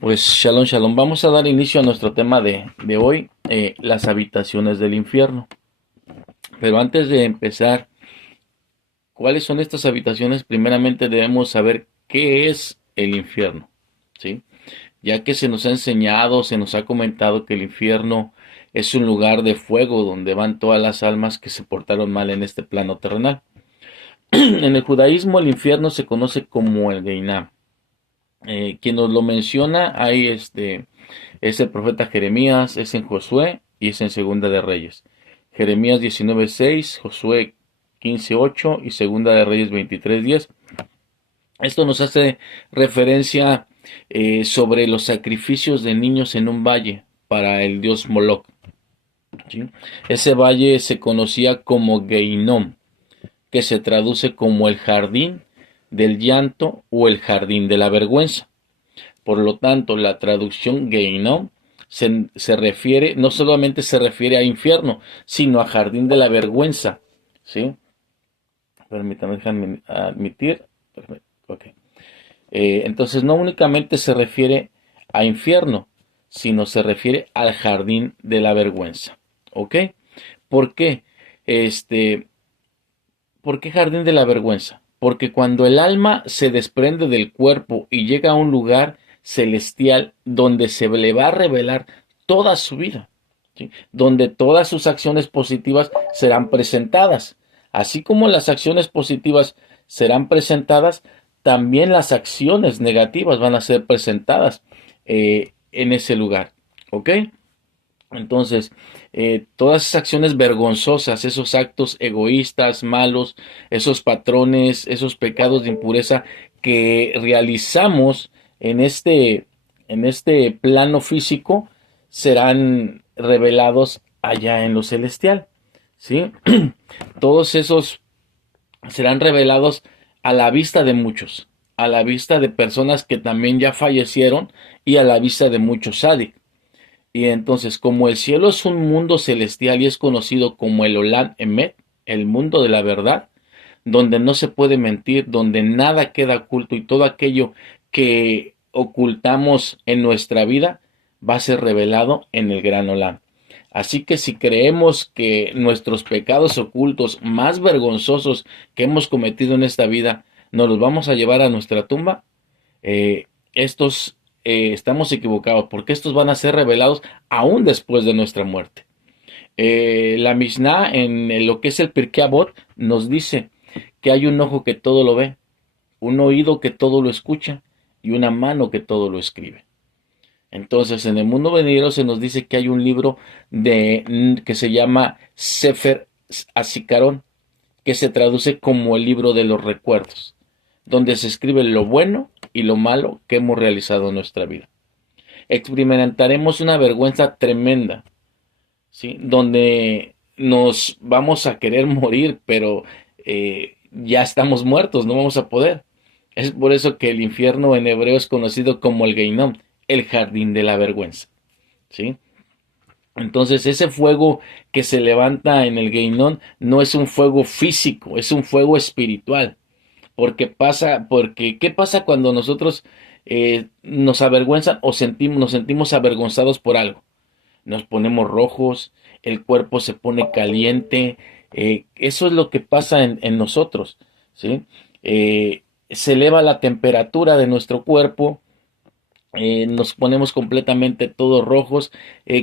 Pues shalom, shalom. Vamos a dar inicio a nuestro tema de hoy, las habitaciones del infierno. Pero antes de empezar, ¿cuáles son estas habitaciones? Primeramente debemos saber qué es el infierno, ¿sí? Ya que se nos ha enseñado, se nos ha comentado que el infierno es un lugar de fuego donde van todas las almas que se portaron mal en este plano terrenal. En el judaísmo el infierno se conoce como el Geinam. Quien nos lo menciona ahí es el profeta Jeremías, es en Josué y es en Segunda de Reyes. Jeremías 19:6, Josué 15:8 y Segunda de Reyes 23:10. Esto nos hace referencia sobre los sacrificios de niños en un valle para el dios Moloch, ¿sí? Ese valle se conocía como Geinom, que se traduce como el jardín del llanto o el jardín de la vergüenza. Por lo tanto, la traducción Geinom se refiere, no solamente se refiere a infierno, sino a jardín de la vergüenza, ¿sí? Permítanme, déjenme admitir. Ok. Entonces, no únicamente se refiere a infierno, sino se refiere al jardín de la vergüenza, ¿ok? ¿Por qué? Este, ¿Por qué jardín de la vergüenza? Porque cuando el alma se desprende del cuerpo y llega a un lugar celestial donde se le va a revelar toda su vida, ¿sí? Donde todas sus acciones positivas serán presentadas. Así como las acciones positivas serán presentadas, también las acciones negativas van a ser presentadas en ese lugar. ¿Ok? Entonces, todas esas acciones vergonzosas, esos actos egoístas, malos, esos patrones, esos pecados de impureza que realizamos en este plano físico, serán revelados allá en lo celestial, ¿sí? Todos esos serán revelados a la vista de muchos, a la vista de personas que también ya fallecieron y a la vista de muchos sádic. Y entonces, como el cielo es un mundo celestial y es conocido como el Olam Emet, el mundo de la verdad, donde no se puede mentir, donde nada queda oculto y todo aquello que ocultamos en nuestra vida va a ser revelado en el gran Olam. Así que si creemos que nuestros pecados ocultos más vergonzosos que hemos cometido en esta vida nos los vamos a llevar a nuestra tumba, estos estamos equivocados porque estos van a ser revelados aún después de nuestra muerte. La Mishnah en lo que es el Pirkei Avot nos dice que hay un ojo que todo lo ve, un oído que todo lo escucha y una mano que todo lo escribe. Entonces, en el mundo venidero se nos dice que hay un libro que se llama Sefer Asikaron, que se traduce como el libro de los recuerdos, donde se escribe lo bueno y lo malo que hemos realizado en nuestra vida. Experimentaremos una vergüenza tremenda, ¿sí? Donde nos vamos a querer morir, pero ya estamos muertos, no vamos a poder. Es por eso que el infierno en hebreo es conocido como el Geinom, el jardín de la vergüenza, ¿sí? Entonces ese fuego que se levanta en el Geinom no es un fuego físico, es un fuego espiritual. Porque ¿qué pasa cuando nosotros nos avergüenzan o nos sentimos avergonzados por algo? Nos ponemos rojos, el cuerpo se pone caliente, eso es lo que pasa en nosotros, ¿sí? Se eleva la temperatura de nuestro cuerpo, nos ponemos completamente todos rojos,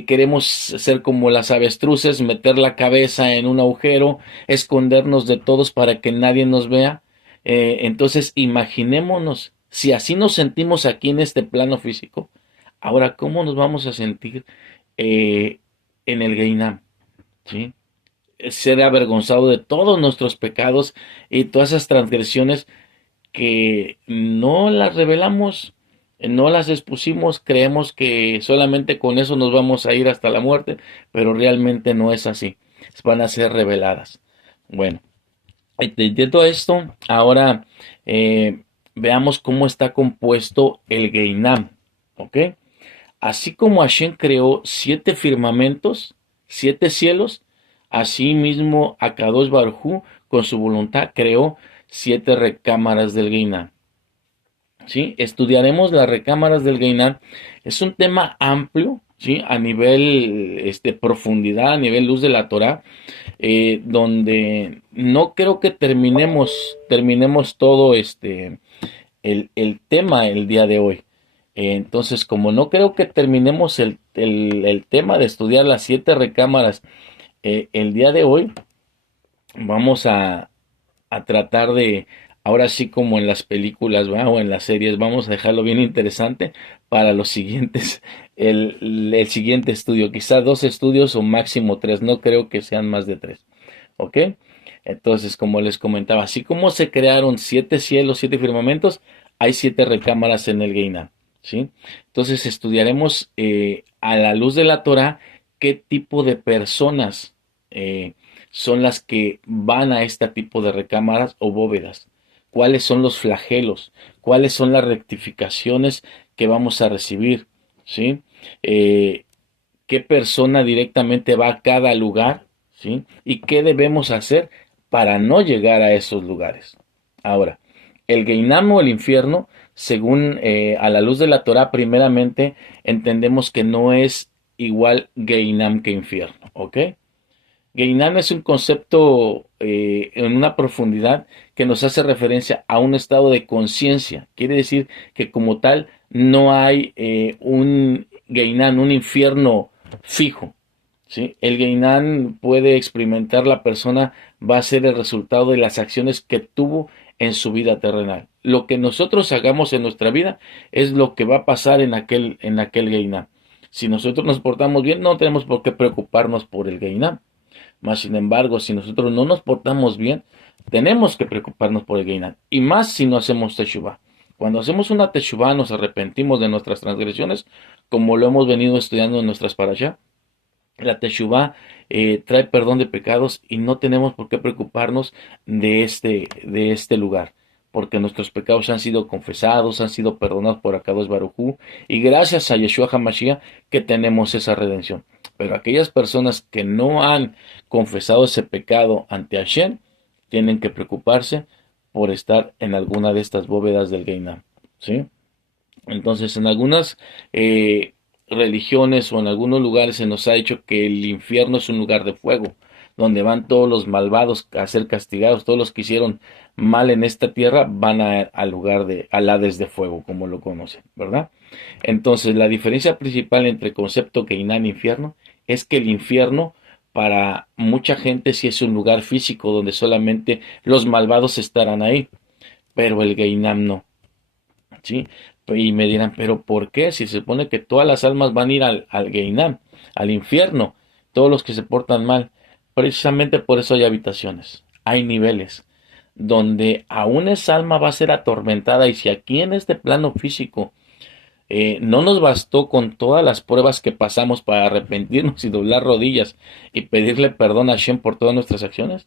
queremos ser como las avestruces, meter la cabeza en un agujero, escondernos de todos para que nadie nos vea. Entonces, imaginémonos, si así nos sentimos aquí en este plano físico, ahora, ¿cómo nos vamos a sentir eh, en el Geinam? ¿Sí? Ser avergonzado de todos nuestros pecados y todas esas transgresiones que no las revelamos, no las expusimos, creemos que solamente con eso nos vamos a ir hasta la muerte, pero realmente no es así, van a ser reveladas. Bueno, de todo esto, ahora veamos cómo está compuesto el Geinam, ¿ok? Así como Hashem creó 7 firmamentos, 7 cielos, así mismo Akadosh Baruj Hu, con su voluntad, creó 7 recámaras del Geinam. ¿sí? Estudiaremos las recámaras del Geinam. Es un tema amplio, ¿sí? A nivel profundidad, a nivel luz de la Torah, donde no creo que terminemos todo el tema el día de hoy. Entonces, como no creo que terminemos el tema de estudiar las 7 recámaras el día de hoy, vamos a tratar de, ahora sí como en las películas, ¿verdad? O en las series, vamos a dejarlo bien interesante para los siguientes, el siguiente estudio, quizá 2 estudios o máximo 3, no creo que sean más de 3, ¿ok? Entonces, como les comentaba, así como se crearon 7 cielos, 7 firmamentos, hay 7 recámaras en el Geinam, ¿sí? Entonces estudiaremos a la luz de la Torah qué tipo de personas son las que van a este tipo de recámaras o bóvedas, cuáles son los flagelos, cuáles son las rectificaciones que vamos a recibir, ¿sí? Eh, qué persona directamente va a cada lugar, ¿sí? Y qué debemos hacer para no llegar a esos lugares. Ahora, el Geinam o el infierno, según a la luz de la Torah, primeramente entendemos que no es igual Geinam que infierno, ¿ok? Geinam es un concepto en una profundidad que nos hace referencia a un estado de conciencia. Quiere decir que como tal no hay un Geinam, un infierno fijo. ¿Sí? El Geinam puede experimentar la persona, va a ser el resultado de las acciones que tuvo en su vida terrenal. Lo que nosotros hagamos en nuestra vida es lo que va a pasar en aquel Geinam. Si nosotros nos portamos bien, no tenemos por qué preocuparnos por el Geinam. Más sin embargo, si nosotros no nos portamos bien, tenemos que preocuparnos por el Geinam. Y más si no hacemos Teshuvah. Cuando hacemos una Teshuvah, nos arrepentimos de nuestras transgresiones, como lo hemos venido estudiando en nuestras parashá. La Teshuvah trae perdón de pecados y no tenemos por qué preocuparnos de este lugar, porque nuestros pecados han sido confesados, han sido perdonados por Akadosh Baruj Hu, y gracias a Yeshua HaMashiach que tenemos esa redención. Pero aquellas personas que no han confesado ese pecado ante Hashem, tienen que preocuparse por estar en alguna de estas bóvedas del Geinam, ¿sí? Entonces, en algunas religiones o en algunos lugares se nos ha dicho que el infierno es un lugar de fuego, donde van todos los malvados a ser castigados, todos los que hicieron mal en esta tierra van al lugar al Hades de fuego, como lo conocen, ¿verdad? Entonces, la diferencia principal entre concepto Geinam e infierno es que el infierno para mucha gente sí es un lugar físico donde solamente los malvados estarán ahí, pero el Geinam no. ¿Sí? Y me dirán, pero ¿por qué? Si se supone que todas las almas van a ir al Geinam, al infierno, todos los que se portan mal. Precisamente por eso hay habitaciones, hay niveles, donde aún esa alma va a ser atormentada y si aquí en este plano físico no nos bastó con todas las pruebas que pasamos para arrepentirnos y doblar rodillas y pedirle perdón a Hashem por todas nuestras acciones,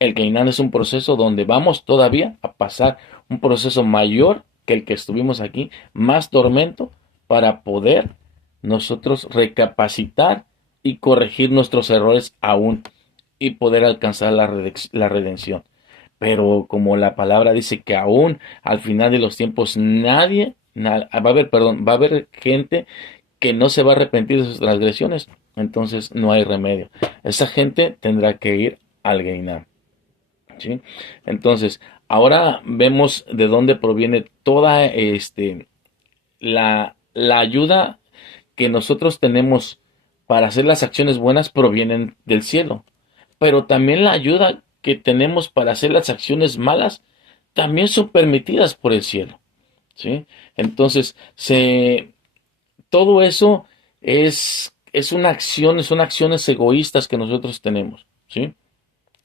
el Keinan es un proceso donde vamos todavía a pasar un proceso mayor que el que estuvimos aquí, más tormento, para poder nosotros recapacitar y corregir nuestros errores aún y poder alcanzar la redención. Pero como la palabra dice que aún al final de los tiempos va a haber, perdón, va a haber gente que no se va a arrepentir de sus transgresiones, entonces no hay remedio. Esa gente tendrá que ir al Geinam. ¿Sí? Entonces, ahora vemos de dónde proviene toda la ayuda que nosotros tenemos para hacer las acciones buenas provienen del cielo. Pero también la ayuda que tenemos para hacer las acciones malas también son permitidas por el cielo. ¿Sí? Entonces, todo eso es una acción, son acciones egoístas que nosotros tenemos. ¿Sí?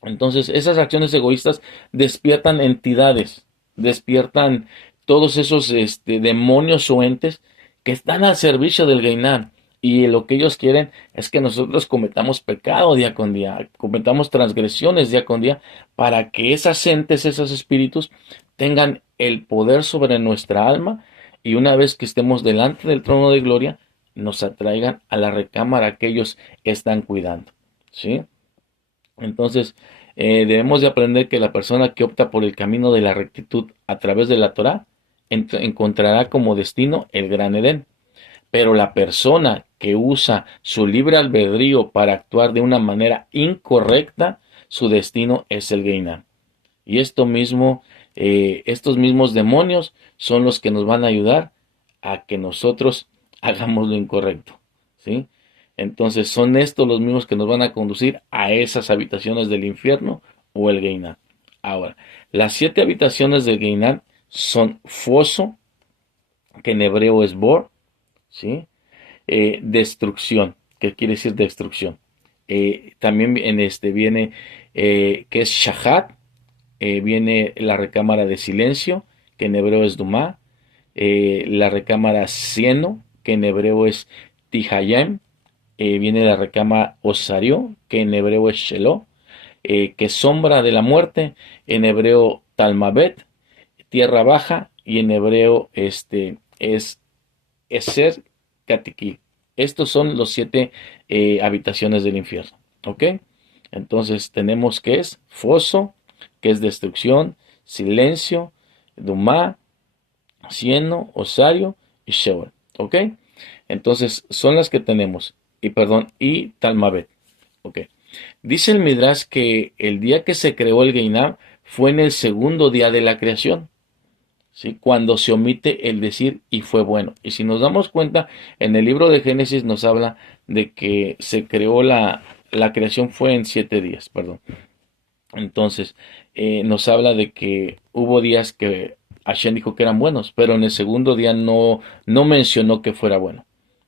Entonces, esas acciones egoístas despiertan entidades, despiertan todos esos demonios o entes que están al servicio del Geinam. Y lo que ellos quieren es que nosotros cometamos pecado día con día, cometamos transgresiones día con día, para que esas entes, esos espíritus, tengan el poder sobre nuestra alma y una vez que estemos delante del trono de gloria, nos atraigan a la recámara que ellos están cuidando. ¿Sí? Entonces, debemos de aprender que la persona que opta por el camino de la rectitud a través de la Torah encontrará como destino el gran Edén. Pero la persona que usa su libre albedrío para actuar de una manera incorrecta, su destino es el Gehinnom. Y estos mismos demonios son los que nos van a ayudar a que nosotros hagamos lo incorrecto, ¿sí? Entonces son estos los mismos que nos van a conducir a esas habitaciones del infierno o el Gehinnom. Ahora, las 7 habitaciones del Gehinnom son foso, que en hebreo es bor, ¿sí? Destrucción, que quiere decir destrucción. También en este viene que es shahat, viene la recámara de silencio, que en hebreo es Dumá, la recámara cieno, que en hebreo es Tihayem, viene la recámara Osario, que en hebreo es Shelo, que sombra de la muerte, en hebreo Talmabet, tierra baja, y en hebreo es Eser Katiki. Estos son los 7 habitaciones del infierno. ¿Ok? Entonces tenemos que es foso, que es destrucción, silencio, Dumá, cieno, osario y Sheol. ¿Ok? Entonces son las que tenemos. Y Talmabet. ¿Ok? Dice el Midrash que el día que se creó el Gehinnom fue en el segundo día de la creación. ¿Sí? Cuando se omite el decir y fue bueno. Y si nos damos cuenta, en el libro de Génesis nos habla de que se creó la creación fue en 7 días, perdón. Entonces, nos habla de que hubo días que Hashem dijo que eran buenos, pero en el segundo día no mencionó que fuera bueno.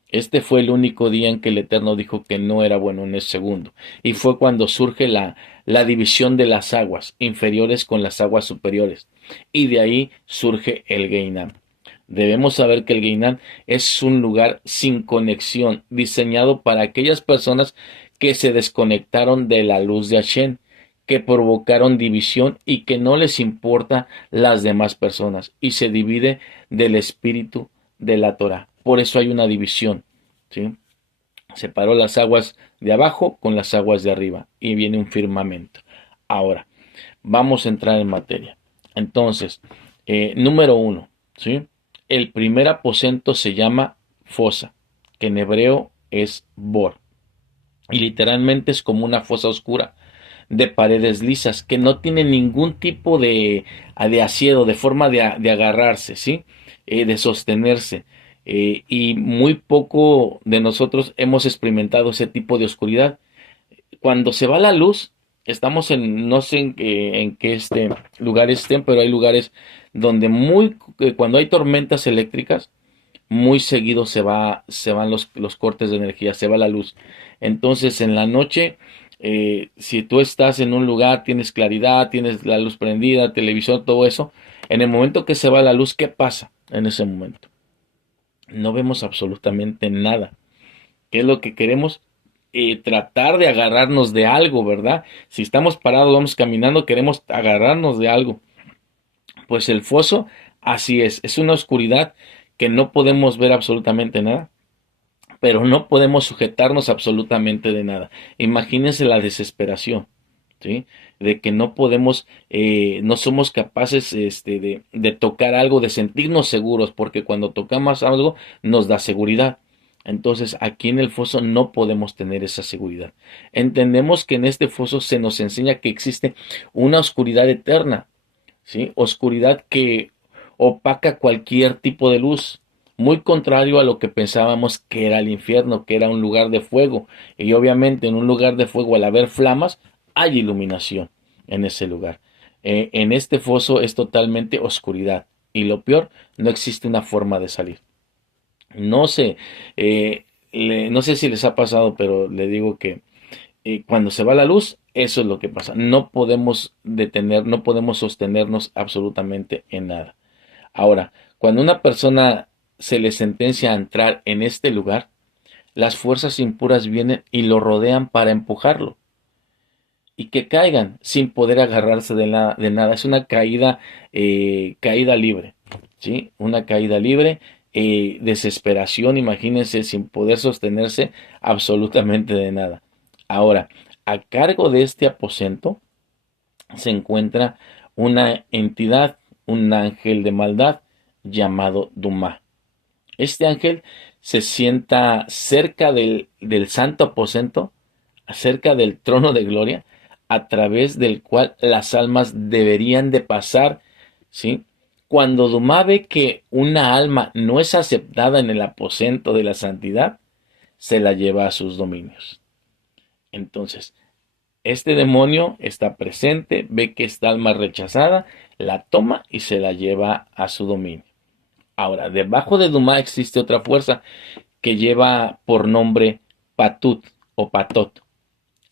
Este fue el único día en que el Eterno dijo que no era bueno, en el segundo. Y fue cuando surge la división de las aguas inferiores con las aguas superiores. Y de ahí surge el Gehinnom. Debemos saber que el Gehinnom es un lugar sin conexión, diseñado para aquellas personas que se desconectaron de la luz de Hashem, que provocaron división y que no les importa las demás personas, y se divide del espíritu de la Torah. Por eso hay una división, ¿sí? Separó las aguas de abajo con las aguas de arriba y viene un firmamento. Ahora, vamos a entrar en materia. Entonces, número 1, ¿sí? El primer aposento se llama fosa, que en hebreo es bor, y literalmente es como una fosa oscura de paredes lisas, que no tiene ningún tipo de asiero, de forma de agarrarse, ¿sí? De sostenerse. Y muy poco de nosotros hemos experimentado ese tipo de oscuridad. Cuando se va la luz, estamos no sé en qué lugar estén, pero hay lugares donde cuando hay tormentas eléctricas, muy seguido se van los cortes de energía, se va la luz. Entonces en la noche, si tú estás en un lugar, tienes claridad, tienes la luz prendida, televisor, todo eso, en el momento que se va la luz, ¿qué pasa en ese momento? No vemos absolutamente nada. ¿Qué es lo que queremos? Tratar de agarrarnos de algo, ¿verdad? Si estamos parados, vamos caminando, queremos agarrarnos de algo. Pues el foso, así es una oscuridad que no podemos ver absolutamente nada, pero no podemos sujetarnos absolutamente de nada. Imagínense la desesperación, ¿sí? De que no podemos, no somos capaces de tocar algo, de sentirnos seguros, porque cuando tocamos algo nos da seguridad. Entonces aquí en el foso no podemos tener esa seguridad. Entendemos que en este foso se nos enseña que existe una oscuridad eterna, ¿sí? Oscuridad que opaca cualquier tipo de luz, muy contrario a lo que pensábamos que era el infierno, que era un lugar de fuego. Y obviamente en un lugar de fuego, al haber flamas, hay iluminación en ese lugar. En este foso es totalmente oscuridad. Y lo peor, no existe una forma de salir. No sé, no sé si les ha pasado, pero le digo que cuando se va la luz, eso es lo que pasa. No podemos no podemos sostenernos absolutamente en nada. Ahora, cuando una persona se le sentencia a entrar en este lugar, las fuerzas impuras vienen y lo rodean para empujarlo y que caigan sin poder agarrarse de nada. Es una caída libre, ¿sí? Una caída libre, desesperación, imagínense, sin poder sostenerse absolutamente de nada. Ahora, a cargo de este aposento se encuentra una entidad, un ángel de maldad llamado Dumá. Este ángel se sienta cerca del santo aposento, cerca del trono de gloria, a través del cual las almas deberían de pasar, ¿sí? Cuando Dumá ve que una alma no es aceptada en el aposento de la santidad, se la lleva a sus dominios. Entonces, este demonio está presente, ve que esta alma rechazada, la toma y se la lleva a su dominio. Ahora, debajo de Dumá existe otra fuerza que lleva por nombre Patut o Patot,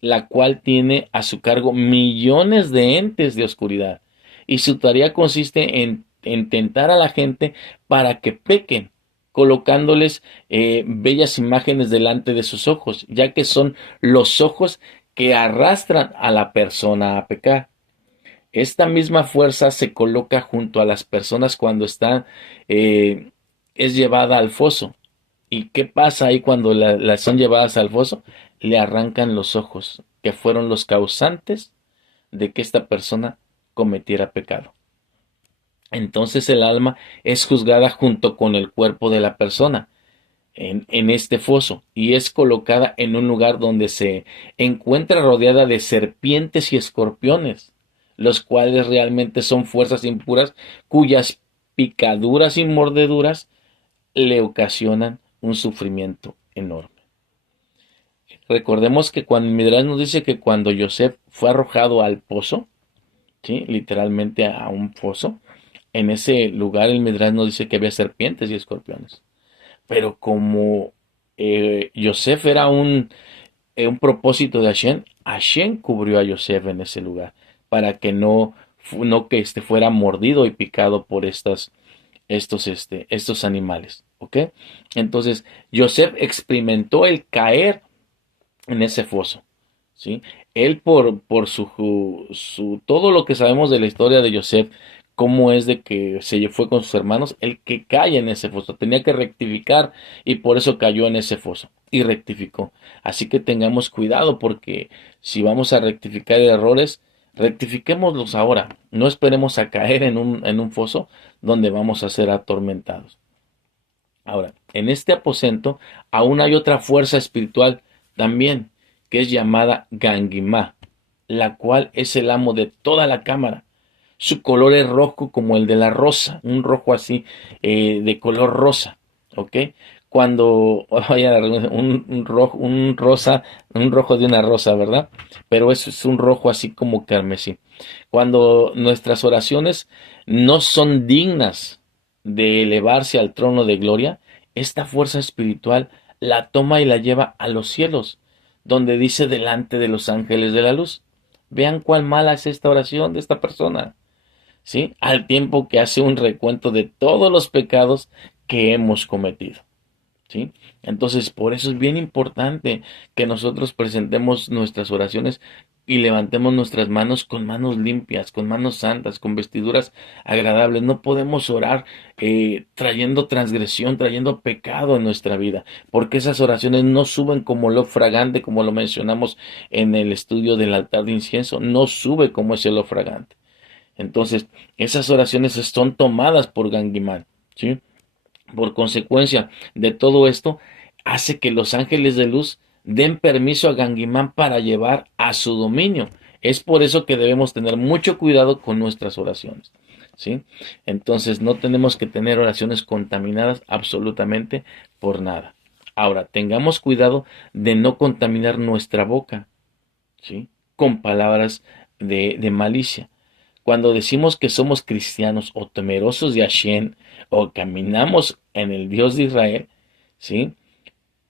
la cual tiene a su cargo millones de entes de oscuridad. Y su tarea consiste en tentar a la gente para que pequen, colocándoles bellas imágenes delante de sus ojos, ya que son los ojos que arrastran a la persona a pecar. Esta misma fuerza se coloca junto a las personas cuando eh, es llevada al foso. ¿Y qué pasa ahí cuando las son llevadas al foso? Le arrancan los ojos, que fueron los causantes de que esta persona cometiera pecado. Entonces el alma es juzgada junto con el cuerpo de la persona en este foso y es colocada en un lugar donde se encuentra rodeada de serpientes y escorpiones, los cuales realmente son fuerzas impuras cuyas picaduras y mordeduras le ocasionan un sufrimiento enorme. Recordemos que cuando Midrash nos dice que cuando Yosef fue arrojado al pozo, ¿sí? Literalmente a un foso, en ese lugar el Midrash nos dice que había serpientes y escorpiones. Pero como Yosef era un propósito de Hashem, Hashem cubrió a Yosef en ese lugar para que no que fuera mordido y picado por estos animales. ¿Ok? Entonces, Yosef experimentó el caer en ese foso. ¿Sí? Él por todo lo que sabemos de la historia de Yosef, cómo es de que se fue con sus hermanos, el que cae en ese foso, tenía que rectificar y por eso cayó en ese foso y rectificó. Así que tengamos cuidado porque si vamos a rectificar errores, rectifiquémoslos ahora, no esperemos a caer en un foso donde vamos a ser atormentados. Ahora, en este aposento aún hay otra fuerza espiritual también, que es llamada Gangimá, la cual es el amo de toda la cámara. Su color es rojo como el de la rosa, un rojo así de color rosa, ¿ok? Cuando vaya un rojo de una rosa, ¿verdad? Pero eso es un rojo así como carmesí. Cuando nuestras oraciones no son dignas de elevarse al trono de gloria, esta fuerza espiritual la toma y la lleva a los cielos, donde dice delante de los ángeles de la luz. Vean cuán mala es esta oración de esta persona, ¿sí? Al tiempo que hace un recuento de todos los pecados que hemos cometido, ¿sí? Entonces, por eso es bien importante que nosotros presentemos nuestras oraciones y levantemos nuestras manos con manos limpias, con manos santas, con vestiduras agradables. No podemos orar trayendo transgresión, trayendo pecado en nuestra vida, porque esas oraciones no suben como lo fragante, como lo mencionamos en el estudio del altar de incienso, no sube como ese lo fragante. Entonces, esas oraciones son tomadas por Gangimán, ¿sí? Por consecuencia de todo esto, hace que los ángeles de luz den permiso a Gangimán para llevar a su dominio. Es por eso que debemos tener mucho cuidado con nuestras oraciones, ¿sí? Entonces, no tenemos que tener oraciones contaminadas absolutamente por nada. Ahora, tengamos cuidado de no contaminar nuestra boca, ¿sí? Con palabras de malicia. Cuando decimos que somos cristianos o temerosos de Hashem o caminamos en el Dios de Israel, ¿sí?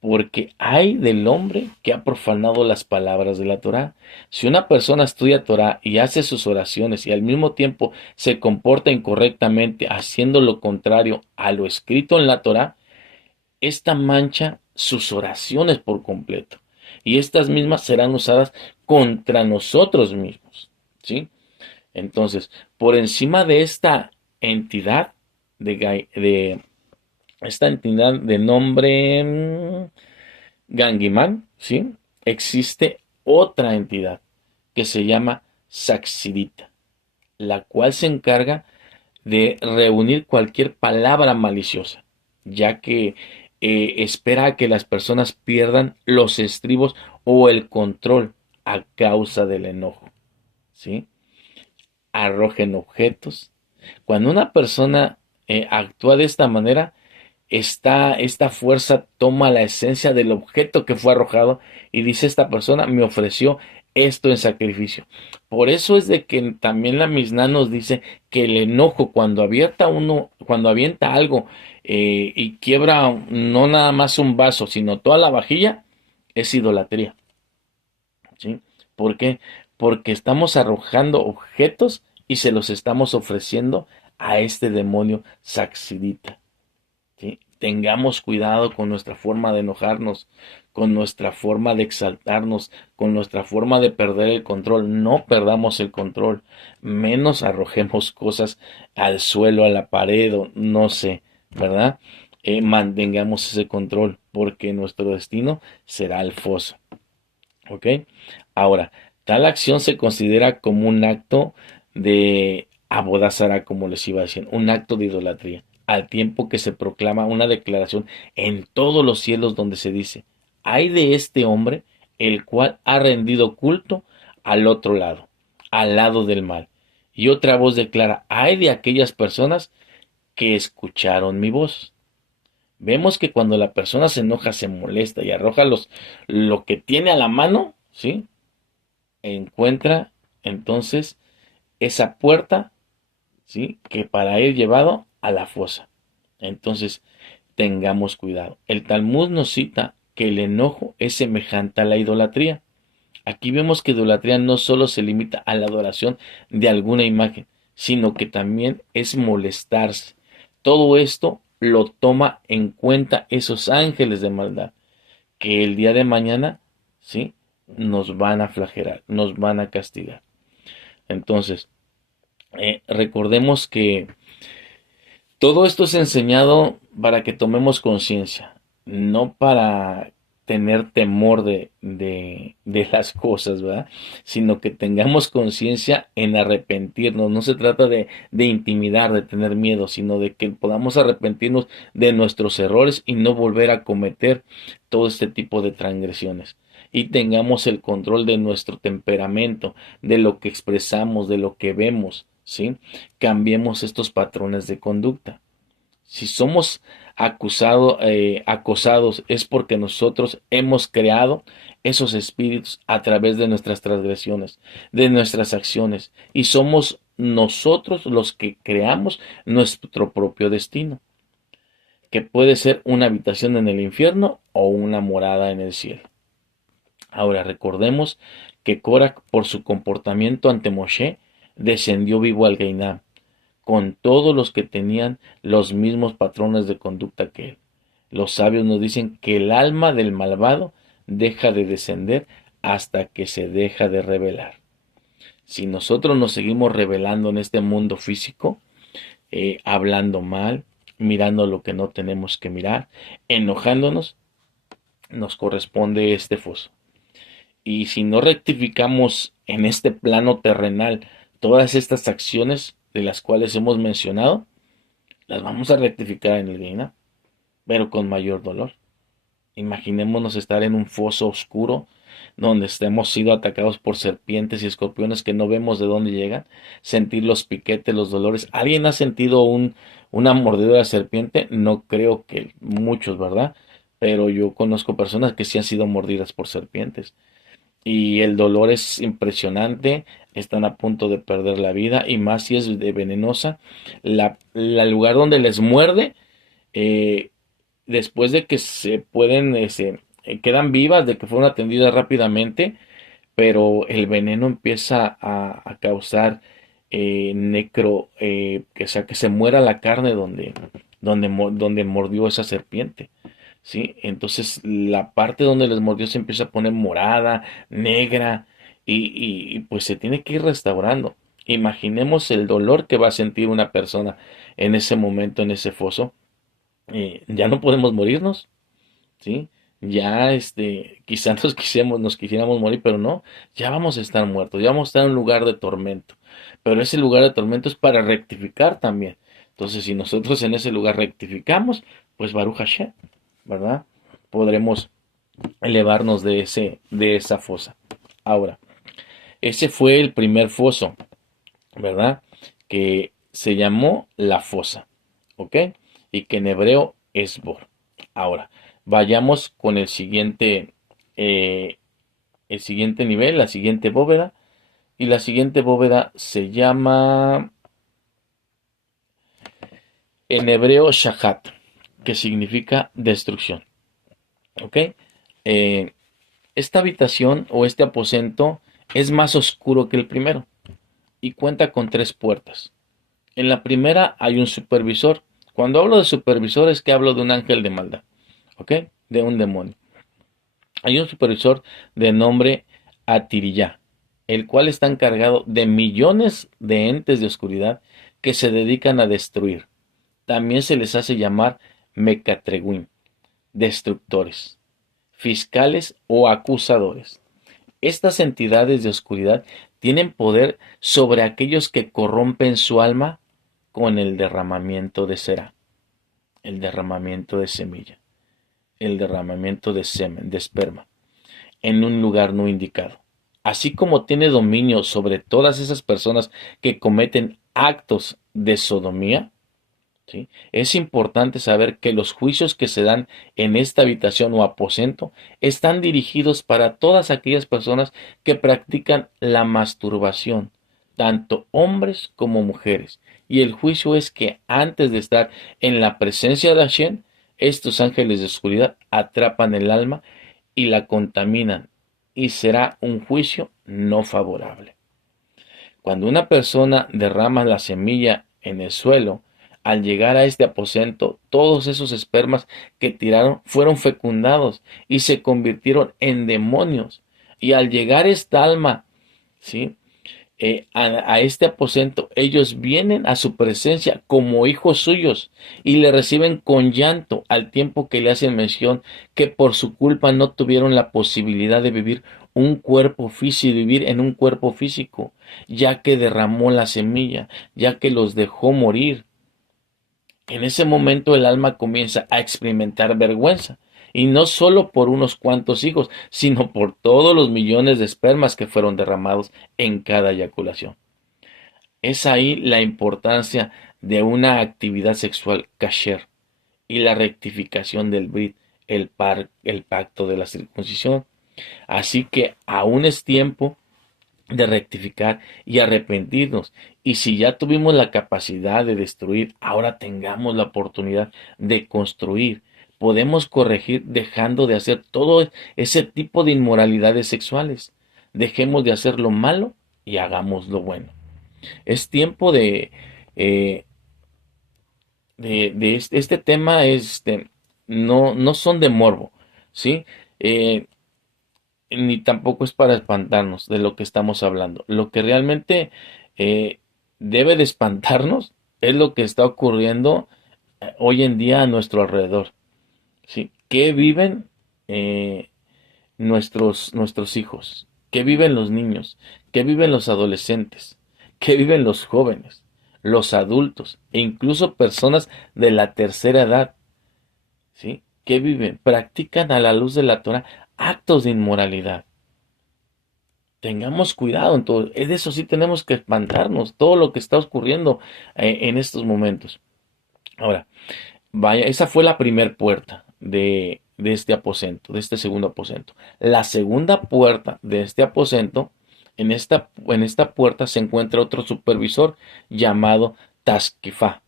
Porque hay del hombre que ha profanado las palabras de la Torá. Si una persona estudia Torá y hace sus oraciones y al mismo tiempo se comporta incorrectamente haciendo lo contrario a lo escrito en la Torá, esta mancha sus oraciones por completo. Y estas mismas serán usadas contra nosotros mismos, ¿sí? Entonces, por encima de esta entidad de esta entidad de nombre Gangimán, ¿sí? Existe otra entidad que se llama Saxidita, la cual se encarga de reunir cualquier palabra maliciosa, ya que espera a que las personas pierdan los estribos o el control a causa del enojo, ¿sí? Arrojen objetos. Cuando una persona actúa de esta manera, esta fuerza toma la esencia del objeto que fue arrojado y dice esta persona me ofreció esto en sacrificio. Por eso es de que también la Misná nos dice que el enojo cuando avienta algo y quiebra no nada más un vaso, sino toda la vajilla, es idolatría. ¿Sí? ¿Por qué? Porque estamos arrojando objetos y se los estamos ofreciendo a este demonio saxidita. ¿Sí? Tengamos cuidado con nuestra forma de enojarnos, con nuestra forma de exaltarnos, con nuestra forma de perder el control. No perdamos el control, menos arrojemos cosas al suelo, a la pared, o no sé, ¿verdad? Mantengamos ese control, porque nuestro destino será el foso. ¿Ok? Ahora, tal acción se considera como un acto de abodazara, como les iba a decir, un acto de idolatría, al tiempo que se proclama una declaración en todos los cielos donde se dice, hay de este hombre el cual ha rendido culto al otro lado, al lado del mal. Y otra voz declara, hay de aquellas personas que escucharon mi voz. Vemos que cuando la persona se enoja, se molesta y arroja lo que tiene a la mano, ¿sí? Encuentra entonces esa puerta, ¿sí? Que para ir llevado a la fosa. Entonces, tengamos cuidado. El Talmud nos cita que el enojo es semejante a la idolatría. Aquí vemos que idolatría no solo se limita a la adoración de alguna imagen, sino que también es molestarse. Todo esto lo toma en cuenta esos ángeles de maldad, que el día de mañana, ¿sí? Nos van a flagelar, nos van a castigar. Entonces, recordemos que todo esto es enseñado para que tomemos conciencia, no para tener temor de las cosas, ¿verdad? Sino que tengamos conciencia en arrepentirnos. No se trata de intimidar, de tener miedo, sino de que podamos arrepentirnos de nuestros errores y no volver a cometer todo este tipo de transgresiones. Y tengamos el control de nuestro temperamento, de lo que expresamos, de lo que vemos, ¿sí? Cambiemos estos patrones de conducta. Si somos acosados es porque nosotros hemos creado esos espíritus a través de nuestras transgresiones, de nuestras acciones, y somos nosotros los que creamos nuestro propio destino, que puede ser una habitación en el infierno o una morada en el cielo. Ahora recordemos que Korah, por su comportamiento ante Moshe, descendió vivo al Geinam, con todos los que tenían los mismos patrones de conducta que él. Los sabios nos dicen que el alma del malvado deja de descender hasta que se deja de revelar. Si nosotros nos seguimos revelando en este mundo físico, hablando mal, mirando lo que no tenemos que mirar, enojándonos, nos corresponde este foso. Y si no rectificamos en este plano terrenal todas estas acciones de las cuales hemos mencionado, las vamos a rectificar en el Gehenna, pero con mayor dolor. Imaginémonos estar en un foso oscuro donde hemos sido atacados por serpientes y escorpiones que no vemos de dónde llegan, sentir los piquetes, los dolores. ¿Alguien ha sentido una mordida de serpiente? No creo que muchos, ¿verdad? Pero yo conozco personas que sí han sido mordidas por serpientes y el dolor es impresionante, están a punto de perder la vida y más si es de venenosa. La lugar donde les muerde, eh, después de que se pueden, quedan vivas, de que fueron atendidas rápidamente, pero el veneno empieza a causar que sea que se muera la carne donde mordió esa serpiente. ¿Sí? Entonces la parte donde les mordió se empieza a poner morada, negra, y pues se tiene que ir restaurando. Imaginemos el dolor que va a sentir una persona en ese momento, en ese foso. Ya no podemos morirnos, ¿sí? Ya, quizás nos quisiéramos morir, pero no, ya vamos a estar muertos, ya vamos a estar en un lugar de tormento. Pero ese lugar de tormento es para rectificar también. Entonces, si nosotros en ese lugar rectificamos, pues Baruch Hashem, ¿verdad? Podremos elevarnos de esa fosa. Ahora, ese fue el primer foso, ¿verdad? Que se llamó la fosa, ¿ok? Y que en hebreo es Bor. Ahora, vayamos con el siguiente nivel, la siguiente bóveda. Y la siguiente bóveda se llama en hebreo Shahat, que significa destrucción, ¿ok? Eh, esta habitación o este aposento es más oscuro que el primero y cuenta con tres puertas. En la primera hay un supervisor. Cuando hablo de supervisor es que hablo de un ángel de maldad, ¿ok? De un demonio. Hay un supervisor de nombre Atiriyá, el cual está encargado de millones de entes de oscuridad que se dedican a destruir. También se les hace llamar Mecatreguín, destructores, fiscales o acusadores. Estas entidades de oscuridad tienen poder sobre aquellos que corrompen su alma con el derramamiento de cera, el derramamiento de semilla, el derramamiento de semen, de esperma, en un lugar no indicado. Así como tiene dominio sobre todas esas personas que cometen actos de sodomía, ¿sí? Es importante saber que los juicios que se dan en esta habitación o aposento están dirigidos para todas aquellas personas que practican la masturbación, tanto hombres como mujeres. Y el juicio es que antes de estar en la presencia de Hashem, estos ángeles de oscuridad atrapan el alma y la contaminan, y será un juicio no favorable. Cuando una persona derrama la semilla en el suelo, al llegar a este aposento, todos esos espermas que tiraron fueron fecundados y se convirtieron en demonios. Y al llegar esta alma, ¿sí? A este aposento, ellos vienen a su presencia como hijos suyos y le reciben con llanto al tiempo que le hacen mención que por su culpa no tuvieron la posibilidad de vivir un cuerpo físico, vivir en un cuerpo físico, ya que derramó la semilla, ya que los dejó morir. En ese momento el alma comienza a experimentar vergüenza, y no solo por unos cuantos hijos, sino por todos los millones de espermas que fueron derramados en cada eyaculación. Es ahí la importancia de una actividad sexual kasher y la rectificación del brit, el pacto de la circuncisión. Así que aún es tiempo de rectificar y arrepentirnos. Y si ya tuvimos la capacidad de destruir, ahora tengamos la oportunidad de construir. Podemos corregir dejando de hacer todo ese tipo de inmoralidades sexuales. Dejemos de hacer lo malo y hagamos lo bueno. Es tiempo eh, este tema, no son de morbo, ¿sí? Eh, Ni tampoco es para espantarnos de lo que estamos hablando. Lo que realmente eh, debe de espantarnos es lo que está ocurriendo hoy en día a nuestro alrededor. ¿Sí? ¿Qué viven nuestros hijos? ¿Qué viven los niños? ¿Qué viven los adolescentes? ¿Qué viven los jóvenes? Los adultos e incluso personas de la tercera edad. ¿Sí? ¿Qué viven? Practican a la luz de la Torah actos de inmoralidad. Tengamos cuidado en todo. Es de eso sí tenemos que espantarnos, todo lo que está ocurriendo en estos momentos. Ahora, vaya, esa fue la primera puerta de este aposento, de este segundo aposento. La segunda puerta de este aposento, en esta puerta se encuentra otro supervisor llamado Tasquifá,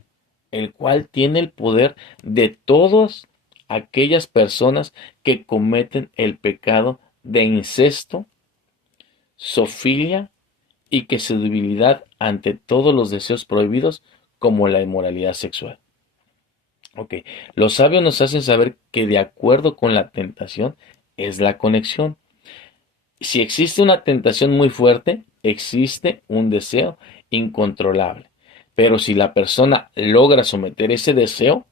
el cual tiene el poder de todas aquellas personas que cometen el pecado de incesto, zoofilia y que su debilidad ante todos los deseos prohibidos como la inmoralidad sexual. Ok, los sabios nos hacen saber que de acuerdo con la tentación es la conexión. Si existe una tentación muy fuerte, existe un deseo incontrolable. Pero si la persona logra someter ese deseo,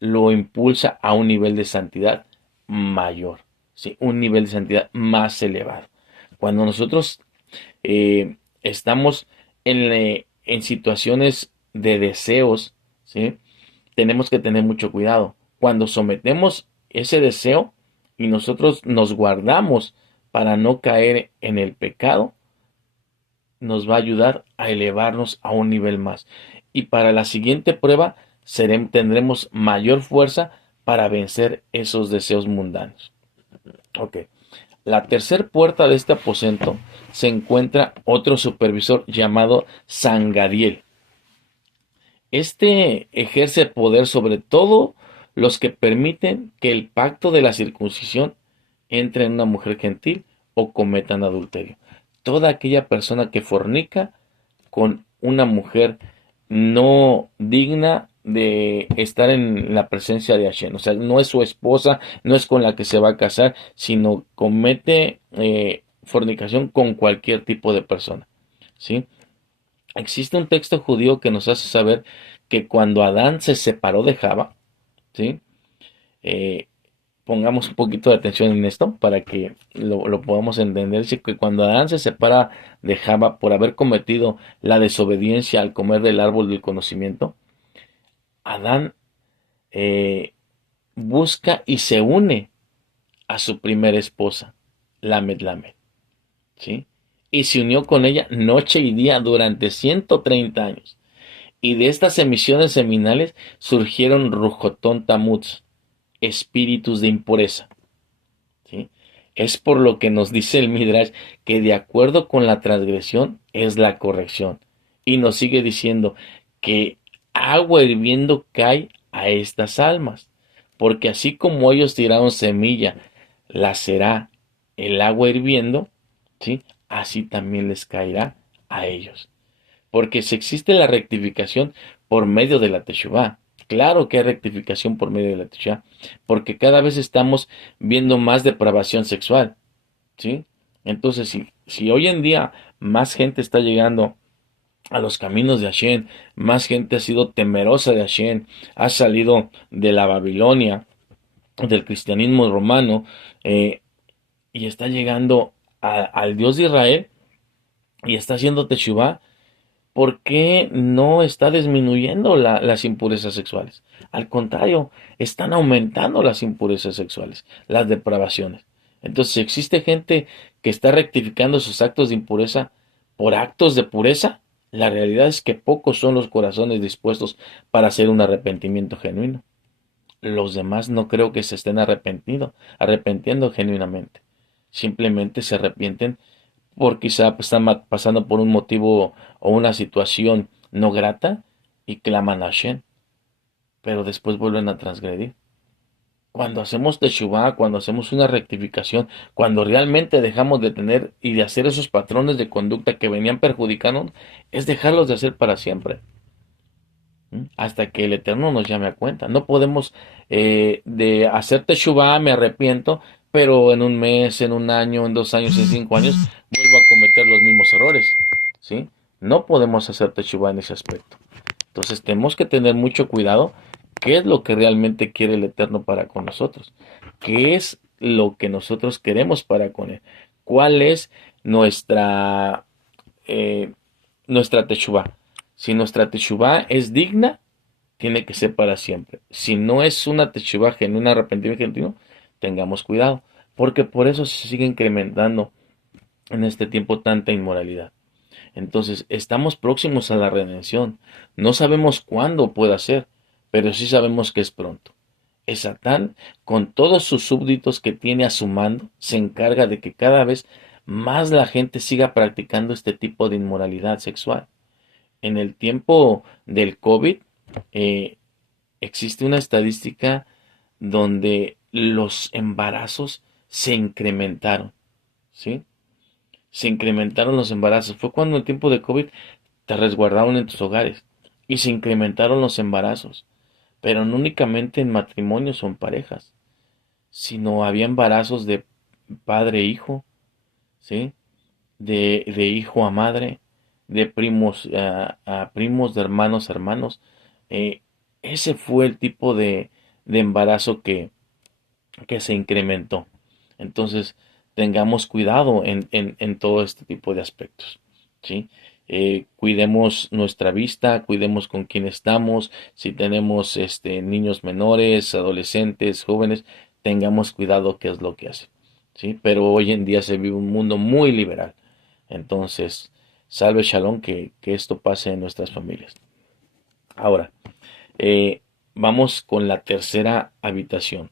lo impulsa a un nivel de santidad mayor, ¿sí? Un nivel de santidad más elevado. Cuando nosotros estamos en situaciones de deseos, ¿sí? Tenemos que tener mucho cuidado. Cuando sometemos ese deseo y nosotros nos guardamos para no caer en el pecado, nos va a ayudar a elevarnos a un nivel más. Y para la siguiente prueba tendremos mayor fuerza para vencer esos deseos mundanos. Ok. La tercera puerta de este aposento se encuentra otro supervisor llamado Sangadiel. Este ejerce poder sobre todo los que permiten que el pacto de la circuncisión entre en una mujer gentil o cometan adulterio. Toda aquella persona que fornica con una mujer no digna de estar en la presencia de Hashem. O sea, no es su esposa, no es con la que se va a casar, sino comete fornicación con cualquier tipo de persona. ¿Sí? Existe un texto judío que nos hace saber que cuando Adán se separó de Java, ¿sí? Eh, Pongamos un poquito de atención en esto para que lo podamos entender. Dice que cuando Adán se separa de Java por haber cometido la desobediencia al comer del árbol del conocimiento, Adán eh, busca y se une a su primera esposa, Lamed Lamed, ¿sí? Y se unió con ella noche y día durante 130 años. Y de estas emisiones seminales surgieron Rujotón Tamuz, espíritus de impureza. ¿Sí? Es por lo que nos dice el Midrash que de acuerdo con la transgresión es la corrección. Y nos sigue diciendo que agua hirviendo cae a estas almas. Porque así como ellos tiraron semilla, la será el agua hirviendo, ¿sí? Así también les caerá a ellos. Porque si existe la rectificación por medio de la Teshuvá, claro que hay rectificación por medio de la Teshuvá, porque cada vez estamos viendo más depravación sexual, ¿sí? Entonces, si hoy en día más gente está llegando a los caminos de Hashem, más gente ha sido temerosa de Hashem, ha salido de la Babilonia, del cristianismo romano, eh, y está llegando al Dios de Israel y está haciendo Teshuvá, ¿por qué no está disminuyendo las impurezas sexuales? Al contrario, están aumentando las impurezas sexuales, las depravaciones. Entonces, si existe gente que está rectificando sus actos de impureza por actos de pureza, la realidad es que pocos son los corazones dispuestos para hacer un arrepentimiento genuino. Los demás no creo que se estén arrepentiendo genuinamente. Simplemente se arrepienten por quizá están pasando por un motivo o una situación no grata y claman a Hashem, pero después vuelven a transgredir. Cuando hacemos teshuvá, cuando hacemos una rectificación, cuando realmente dejamos de tener y de hacer esos patrones de conducta que venían perjudicando, es dejarlos de hacer para siempre. Hasta que el Eterno nos llame a cuenta. No podemos de hacer teshuvá, me arrepiento, pero en un mes, en un año, en 2 años, en 5 años, vuelvo a cometer los mismos errores. ¿Sí? No podemos hacer teshuvá en ese aspecto. Entonces tenemos que tener mucho cuidado. ¿Qué es lo que realmente quiere el Eterno para con nosotros? ¿Qué es lo que nosotros queremos para con Él? ¿Cuál es nuestra, eh, nuestra teshuvá? Si nuestra teshuvá es digna, tiene que ser para siempre. Si no es una teshuvá genuina, un arrepentimiento genuino, tengamos cuidado, porque por eso se sigue incrementando en este tiempo tanta inmoralidad. Entonces, estamos próximos a la redención. No sabemos cuándo pueda ser, pero sí sabemos que es pronto. El Satán, con todos sus súbditos que tiene a su mando, se encarga de que cada vez más la gente siga practicando este tipo de inmoralidad sexual. En el tiempo del COVID, eh, existe una estadística donde los embarazos se incrementaron, ¿sí? Se incrementaron los embarazos. Fue cuando en el tiempo de COVID te resguardaron en tus hogares y se incrementaron los embarazos. Pero no únicamente en matrimonios o en parejas, sino había embarazos de padre e hijo, ¿sí? De hijo a madre, de primos a primos, de hermanos a hermanos. Eh, Ese fue el tipo de embarazo que se incrementó. Entonces, tengamos cuidado en todo este tipo de aspectos, ¿sí? Cuidemos nuestra vista, cuidemos con quién estamos, si tenemos niños menores, adolescentes, jóvenes, tengamos cuidado qué es lo que hacen, ¿sí? Pero hoy en día se vive un mundo muy liberal. Entonces, salve Shalom que esto pase en nuestras familias. Ahora, vamos con la tercera habitación.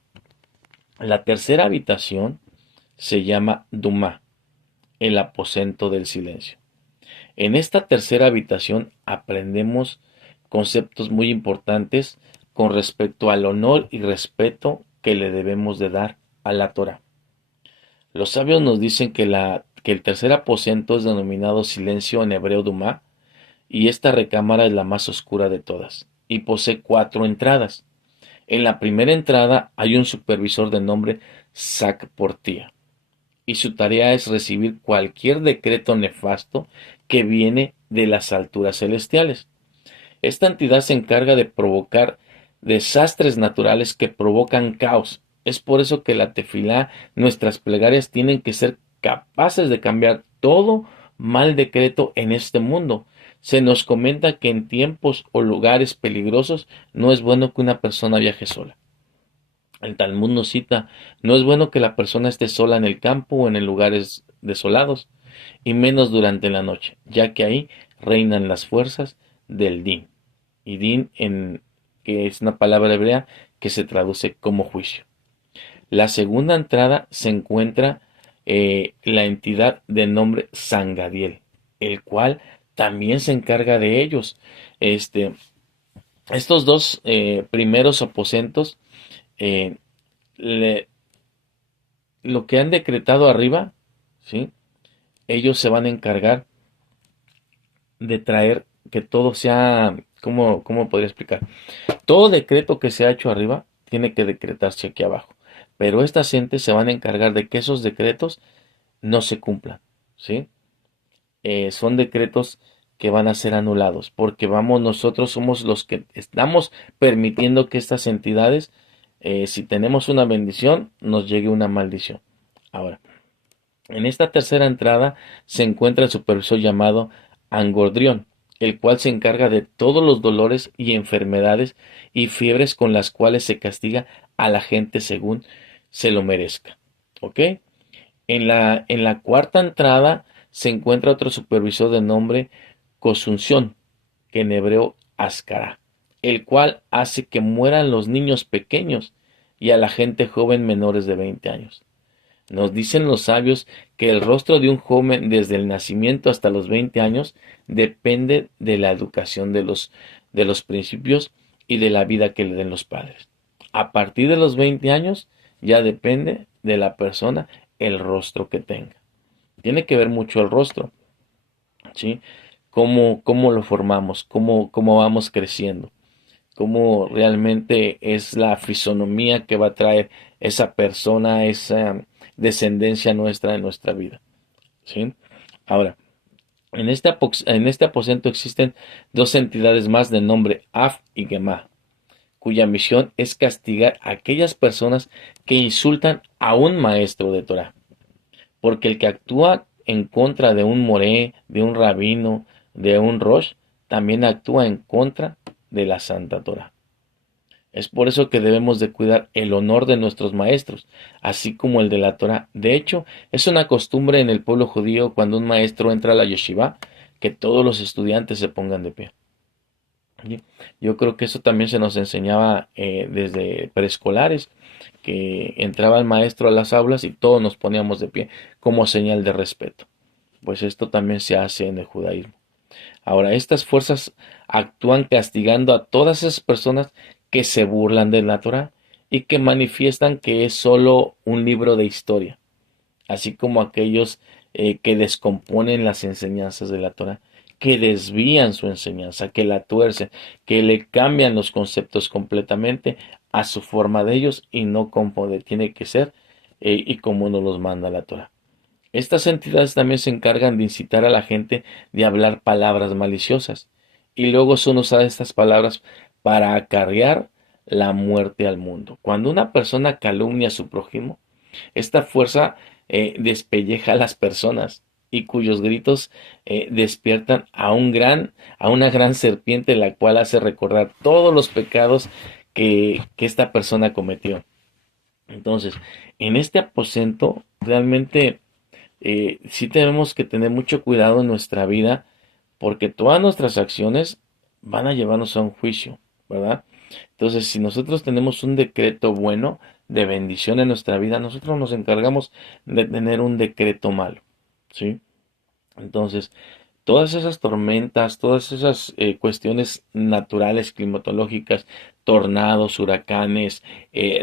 La tercera habitación se llama Dumá, el aposento del silencio. En esta tercera habitación aprendemos conceptos muy importantes con respecto al honor y respeto que le debemos de dar a la Torah. Los sabios nos dicen que el tercer aposento es denominado silencio en hebreo Dumá, y esta recámara es la más oscura de todas, y posee 4 entradas. En la primera entrada hay un supervisor de nombre Sacportía, y su tarea es recibir cualquier decreto nefasto que viene de las alturas celestiales. Esta entidad se encarga de provocar desastres naturales que provocan caos. Es por eso que la tefilá, nuestras plegarias tienen que ser capaces de cambiar todo mal decreto en este mundo. Se nos comenta que en tiempos o lugares peligrosos no es bueno que una persona viaje sola. El Talmud nos cita, no es bueno que la persona esté sola en el campo o en lugares desolados, y menos durante la noche, ya que ahí reinan las fuerzas del Din. Y Din, que es una palabra hebrea que se traduce como juicio. La segunda entrada se encuentra la entidad de nombre Sangadiel, el cual también se encarga de ellos. Este, estos dos primeros aposentos, eh, le- lo que han decretado arriba, ¿sí? Ellos se van a encargar de traer que todo sea, ¿cómo podría explicar? Todo decreto que se ha hecho arriba tiene que decretarse aquí abajo. Pero estas gentes se van a encargar de que esos decretos no se cumplan, ¿sí? Son decretos que van a ser anulados, porque nosotros somos los que estamos permitiendo que estas entidades, si tenemos una bendición, nos llegue una maldición. Ahora, en esta tercera entrada se encuentra el supervisor llamado Angordrión, el cual se encarga de todos los dolores y enfermedades y fiebres con las cuales se castiga a la gente según se lo merezca. ¿Ok? En la cuarta entrada se encuentra otro supervisor de nombre Cosunción, que en hebreo Ascará, el cual hace que mueran los niños pequeños y a la gente joven menores de 20 años. Nos dicen los sabios que el rostro de un joven desde el nacimiento hasta los 20 años depende de la educación de los principios y de la vida que le den los padres. A partir de los 20 años ya depende de la persona el rostro que tenga. Tiene que ver mucho el rostro, ¿sí? Cómo lo formamos, cómo vamos creciendo, cómo realmente es la fisonomía que va a traer esa persona, esa descendencia nuestra en nuestra vida, ¿sí? Ahora, en este aposento existen dos entidades más de nombre Af y Gemá, cuya misión es castigar a aquellas personas que insultan a un maestro de Torah, porque el que actúa en contra de un moré, de un rabino, de un rosh, también actúa en contra de la Santa Torah. Es por eso que debemos de cuidar el honor de nuestros maestros, así como el de la Torah. De hecho, es una costumbre en el pueblo judío cuando un maestro entra a la yeshiva, que todos los estudiantes se pongan de pie. ¿Sí? Yo creo que eso también se nos enseñaba desde preescolares, que entraba el maestro a las aulas y todos nos poníamos de pie como señal de respeto. Pues esto también se hace en el judaísmo. Ahora, estas fuerzas actúan castigando a todas esas personas que se burlan de la Torah y que manifiestan que es solo un libro de historia, así como aquellos que descomponen las enseñanzas de la Torah, que desvían su enseñanza, que la tuercen, que le cambian los conceptos completamente a su forma de ellos y no como tiene que ser y como nos los manda la Torah. Estas entidades también se encargan de incitar a la gente de hablar palabras maliciosas y luego son usadas estas palabras para acarrear la muerte al mundo. Cuando una persona calumnia a su prójimo, esta fuerza despelleja a las personas y cuyos gritos despiertan a una gran serpiente, la cual hace recordar todos los pecados que esta persona cometió. Entonces, en este aposento, realmente sí tenemos que tener mucho cuidado en nuestra vida, porque todas nuestras acciones van a llevarnos a un juicio, ¿verdad? Entonces, si nosotros tenemos un decreto bueno de bendición en nuestra vida, nosotros nos encargamos de tener un decreto malo, ¿sí? Entonces, todas esas tormentas, todas esas cuestiones naturales, climatológicas, tornados, huracanes,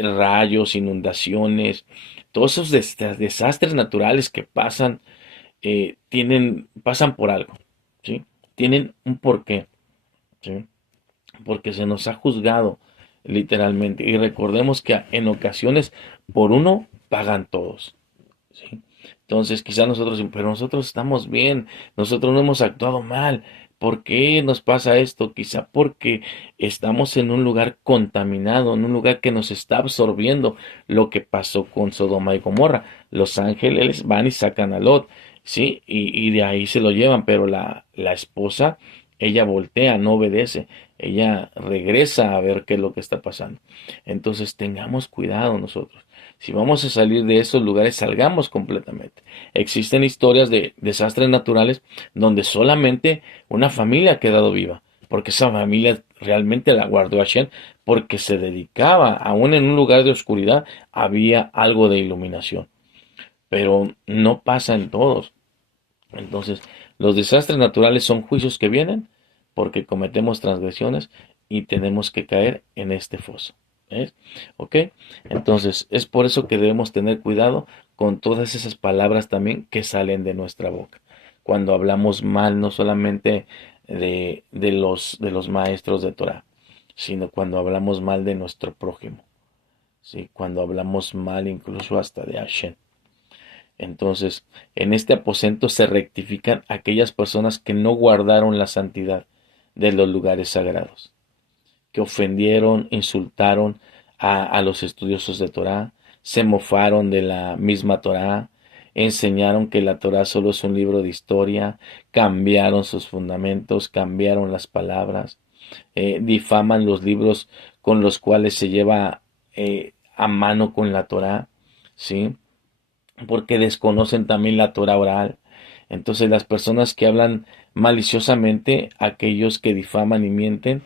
rayos, inundaciones, todos esos desastres naturales que pasan, pasan por algo, ¿sí? Tienen un porqué, ¿sí? Porque se nos ha juzgado literalmente. Y recordemos que en ocasiones por uno pagan todos, ¿sí? Entonces quizás nosotros, pero nosotros estamos bien, nosotros no hemos actuado mal. ¿Por qué nos pasa esto? Quizá porque estamos en un lugar contaminado, en un lugar que nos está absorbiendo lo que pasó con Sodoma y Gomorra. Los ángeles van y sacan a Lot, ¿sí? Y de ahí se lo llevan, pero la esposa, ella voltea, no obedece, ella regresa a ver qué es lo que está pasando. Entonces tengamos cuidado nosotros. Si vamos a salir de esos lugares, salgamos completamente. Existen historias de desastres naturales donde solamente una familia ha quedado viva, porque esa familia realmente la guardó a Hashem, porque se dedicaba, aún en un lugar de oscuridad, había algo de iluminación. Pero no pasa en todos. Entonces, los desastres naturales son juicios que vienen porque cometemos transgresiones y tenemos que caer en este foso. ¿Ves? ¿Ok? Entonces, es por eso que debemos tener cuidado con todas esas palabras también que salen de nuestra boca. Cuando hablamos mal, no solamente de los maestros de Torah, sino cuando hablamos mal de nuestro prójimo. ¿Sí? Cuando hablamos mal incluso hasta de Hashem. Entonces, en este aposento se rectifican aquellas personas que no guardaron la santidad de los lugares sagrados, que ofendieron, insultaron a los estudiosos de Torá, se mofaron de la misma Torá, enseñaron que la Torá solo es un libro de historia, cambiaron sus fundamentos, cambiaron las palabras, difaman los libros con los cuales se lleva a mano con la Torá, ¿sí? Porque desconocen también la Torah oral. Entonces las personas que hablan maliciosamente, aquellos que difaman y mienten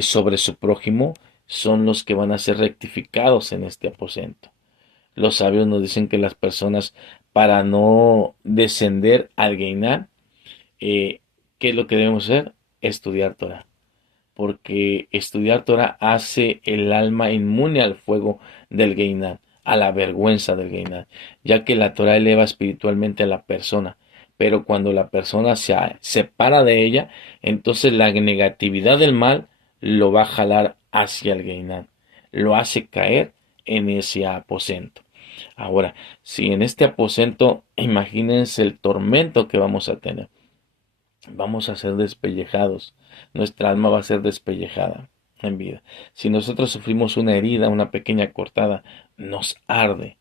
sobre su prójimo, son los que van a ser rectificados en este aposento. Los sabios nos dicen que las personas, para no descender al Geiná, ¿qué es lo que debemos hacer? Estudiar Torah. Porque estudiar Torah hace el alma inmune al fuego del Geiná, a la vergüenza del Geiná, ya que la Torah eleva espiritualmente a la persona, pero cuando la persona se separa de ella, entonces la negatividad del mal lo va a jalar hacia el Geiná, lo hace caer en ese aposento. Ahora, si en este aposento, imagínense el tormento que vamos a tener. Vamos a ser despellejados, nuestra alma va a ser despellejada en vida. Si nosotros sufrimos una herida, una pequeña cortada, nos arde,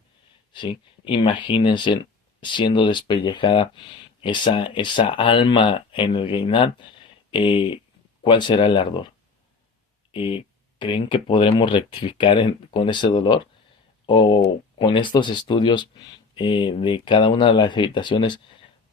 ¿sí? Imagínense siendo despellejada esa alma en el Geinat, ¿cuál será el ardor? ¿Creen que podremos rectificar con ese dolor? ¿O con estos estudios de cada una de las habitaciones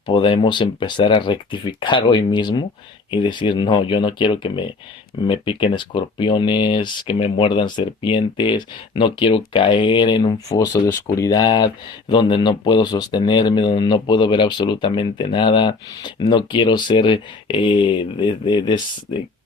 podemos empezar a rectificar hoy mismo y decir, no, yo no quiero que me piquen escorpiones, que me muerdan serpientes, no quiero caer en un foso de oscuridad donde no puedo sostenerme, donde no puedo ver absolutamente nada, no quiero ser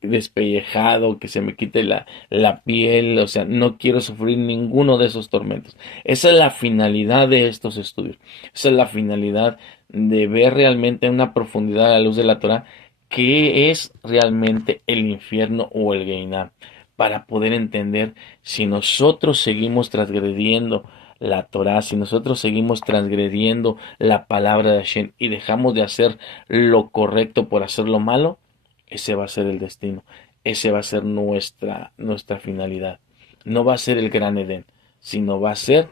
despellejado, que se me quite la piel, o sea, no quiero sufrir ninguno de esos tormentos. Esa es la finalidad de estos estudios, esa es la finalidad de ver realmente en una profundidad a la luz de la Torah qué es realmente el infierno o el Geiná, para poder entender si nosotros seguimos transgrediendo la Torah, si nosotros seguimos transgrediendo la palabra de Hashem y dejamos de hacer lo correcto por hacer lo malo, ese va a ser el destino, ese va a ser nuestra finalidad. No va a ser el Gran Edén, sino va a ser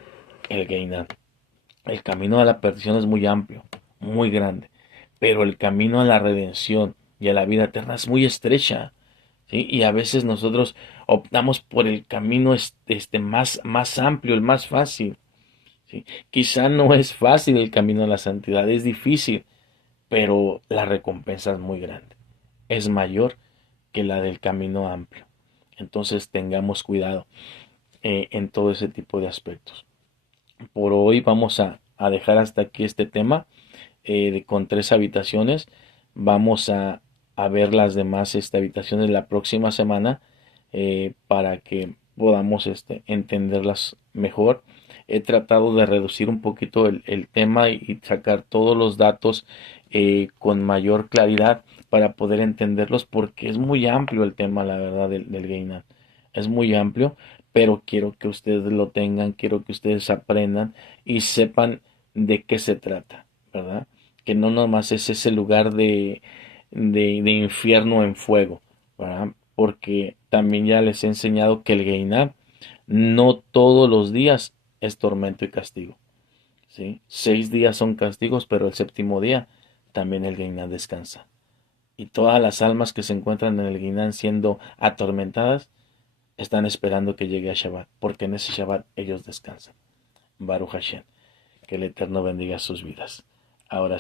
el Geinán. El camino a la perdición es muy amplio, muy grande, pero el camino a la redención y a la vida eterna es muy estrecha, ¿sí? Y a veces nosotros optamos por el camino más amplio, el más fácil, ¿sí? Quizá no es fácil el camino a la santidad, es difícil, pero la recompensa es muy grande, es mayor que la del camino amplio. Entonces tengamos cuidado en todo ese tipo de aspectos. Por hoy vamos a dejar hasta aquí este tema con 3 habitaciones. Vamos a ver las demás habitaciones la próxima semana para que podamos entenderlas mejor. He tratado de reducir un poquito el tema y sacar todos los datos con mayor claridad para poder entenderlos porque es muy amplio el tema, la verdad, del Gainan. Es muy amplio, pero quiero que ustedes lo tengan, quiero que ustedes aprendan y sepan de qué se trata, ¿verdad? Que no nomás es ese lugar de infierno en fuego, ¿verdad? Porque también ya les he enseñado que el Geiná no todos los días es tormento y castigo, ¿sí? 6 días son castigos, pero el séptimo día también el Geiná descansa. Y todas las almas que se encuentran en el Geiná siendo atormentadas están esperando que llegue a Shabbat, porque en ese Shabbat ellos descansan. Baruch Hashem, que el Eterno bendiga sus vidas. Ahora